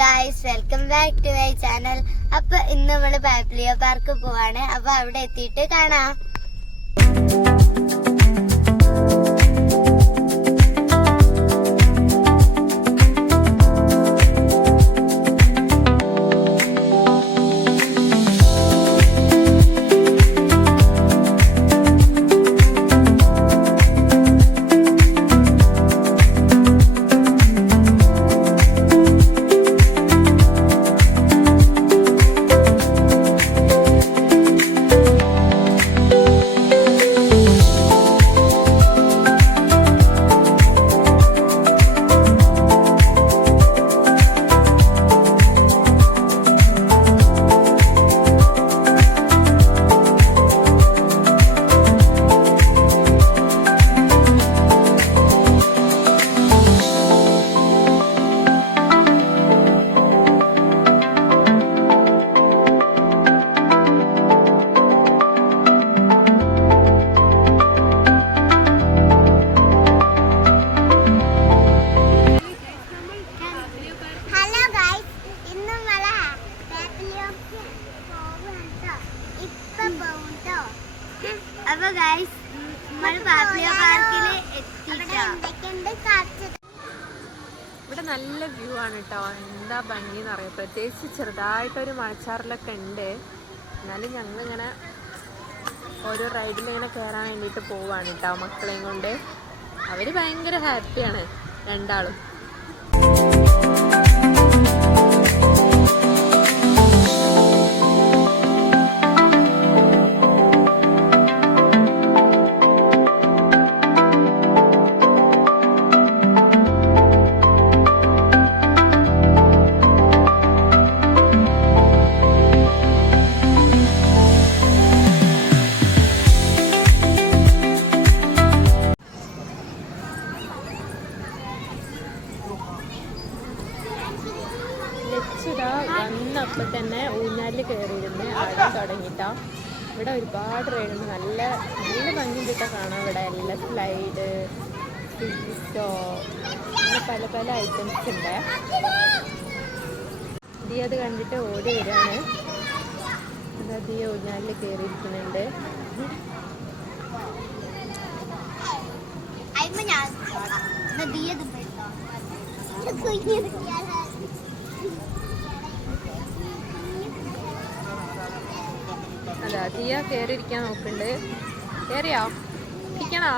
Guys, welcome back to my channel. അപ്പൊ ഇന്ന് നമ്മള് പാപ്ലിയോ പാർക്ക് പോവാണ്. അപ്പൊ അവിടെ എത്തിയിട്ട് കാണാം. അപ്പൊ ഗൈസ്, നമ്മൾ പാപ്ലിയോ പാർക്കില് ഇവിടെ നല്ല വ്യൂ ആണ് കേട്ടോ. എന്താ ഭംഗി എന്ന് അറിയാം. പ്രത്യേകിച്ച് ചെറുതായിട്ടൊരു മഴച്ചാറിലൊക്കെ ഉണ്ട്. എന്നാലും ഞങ്ങളിങ്ങനെ ഓരോ റൈഡിലിങ്ങനെ കയറാൻ വേണ്ടിയിട്ട് പോവാണ് കേട്ടോ മക്കളെയും കൊണ്ട്. അവർ ഭയങ്കര ഹാപ്പിയാണ് രണ്ടാളും. വന്നപ്പോൾ തന്നെ ഊഞ്ഞാലിൽ കയറിയിരുന്ന് ആടാൻ തുടങ്ങിയിട്ടാ. ഇവിടെ ഒരുപാട് റൈഡുണ്ട്. നല്ല നല്ല ഭംഗിയിട്ടാ കാണാം. ഇവിടെ എല്ലാം സ്ലൈഡ്, സീസോ, അങ്ങനെ പല പല ഐറ്റംസ് ഉണ്ട്. ദിയ അത് കണ്ടിട്ട് ഓടി വരികയാണ്. എന്താ ദിയ ഊഞ്ഞാലിൽ കയറിയിരിക്കുന്നുണ്ട്. അതാ ദിയ കയറിയിരിക്കാൻ നോക്കുന്നുണ്ട്. കയറിയോ? ഇരിക്കണോ?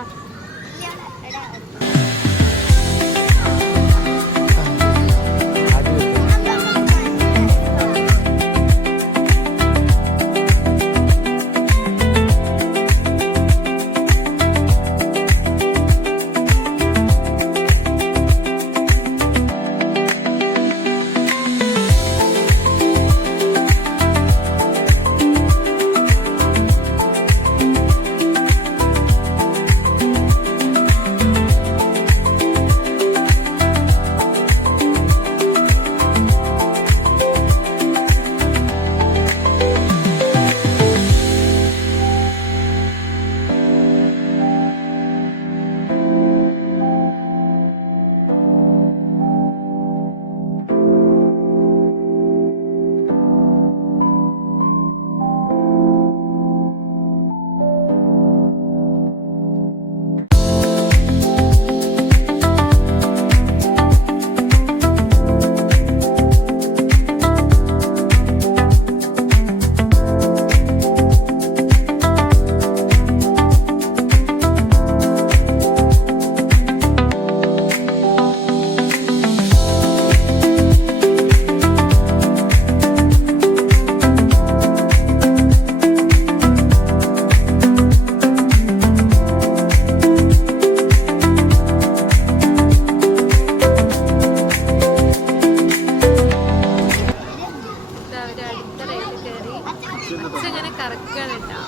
ഇങ്ങനെ കറക്കാണ് കേട്ടോ.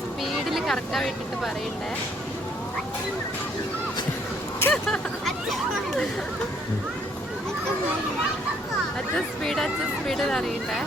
സ്പീഡിൽ കറക്കാൻ വേണ്ടിട്ട് പറയണ്ടേ. അച്ഛൻ സ്പീഡ് അറിയണ്ടേ.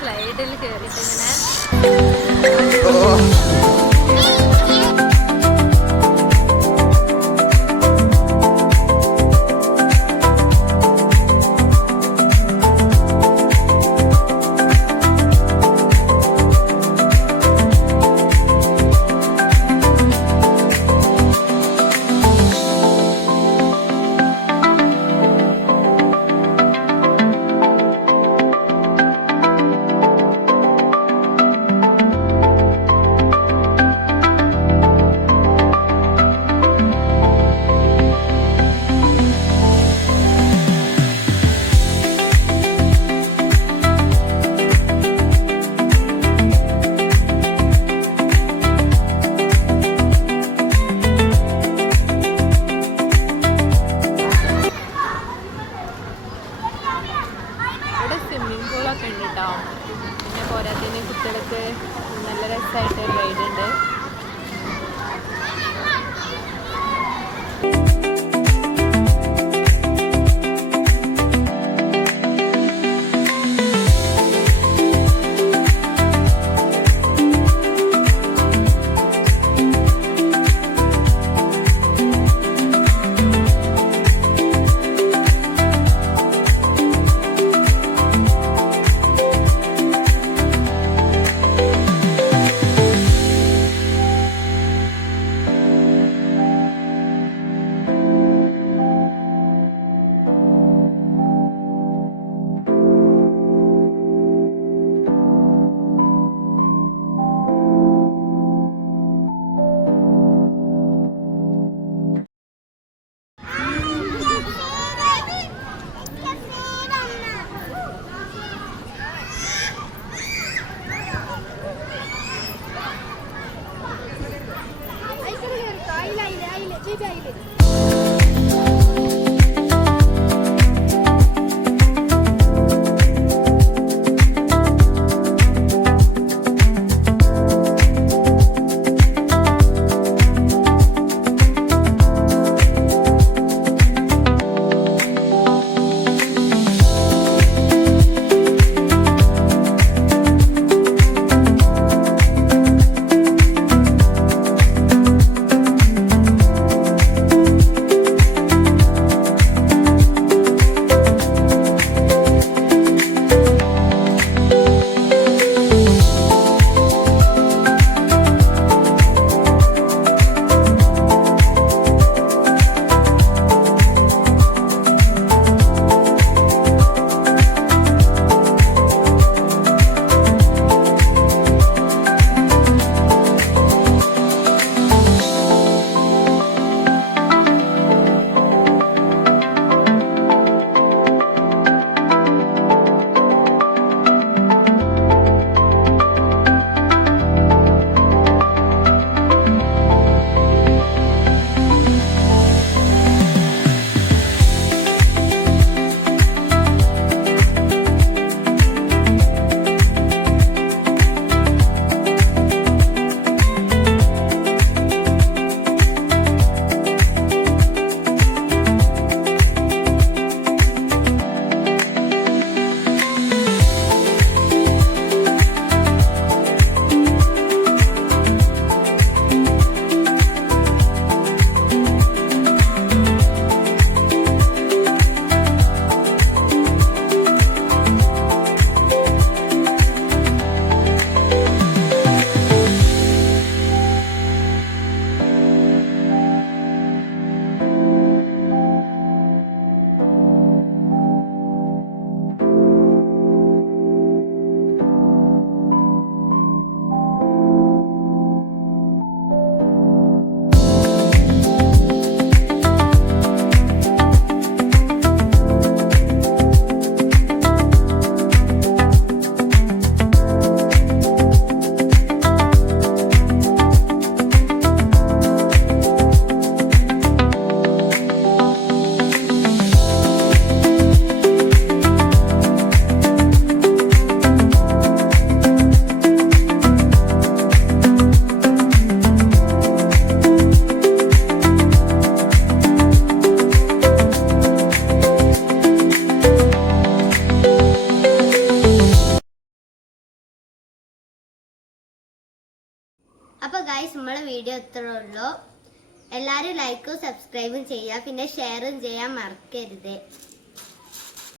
സ്ലൈഡിൽ കയറിയിട്ട് ഇങ്ങനെ സ്വിമ്മിംഗ് പൂളൊക്കെ ഉണ്ട് കേട്ടോ. പിന്നെ പോരാത്തതിന് കുട്ടികൾക്ക് നല്ല രസമായിട്ട് റൈഡ് ഉണ്ട്. ഗൈസ് നമ്മളെ വീഡിയോ ഇത്രേ ഉള്ളൂ. എല്ലാവരും ലൈക്കും സബ്സ്ക്രൈബും ചെയ്യുക, പിന്നെ ഷെയറും ചെയ്യാൻ മറക്കരുത്.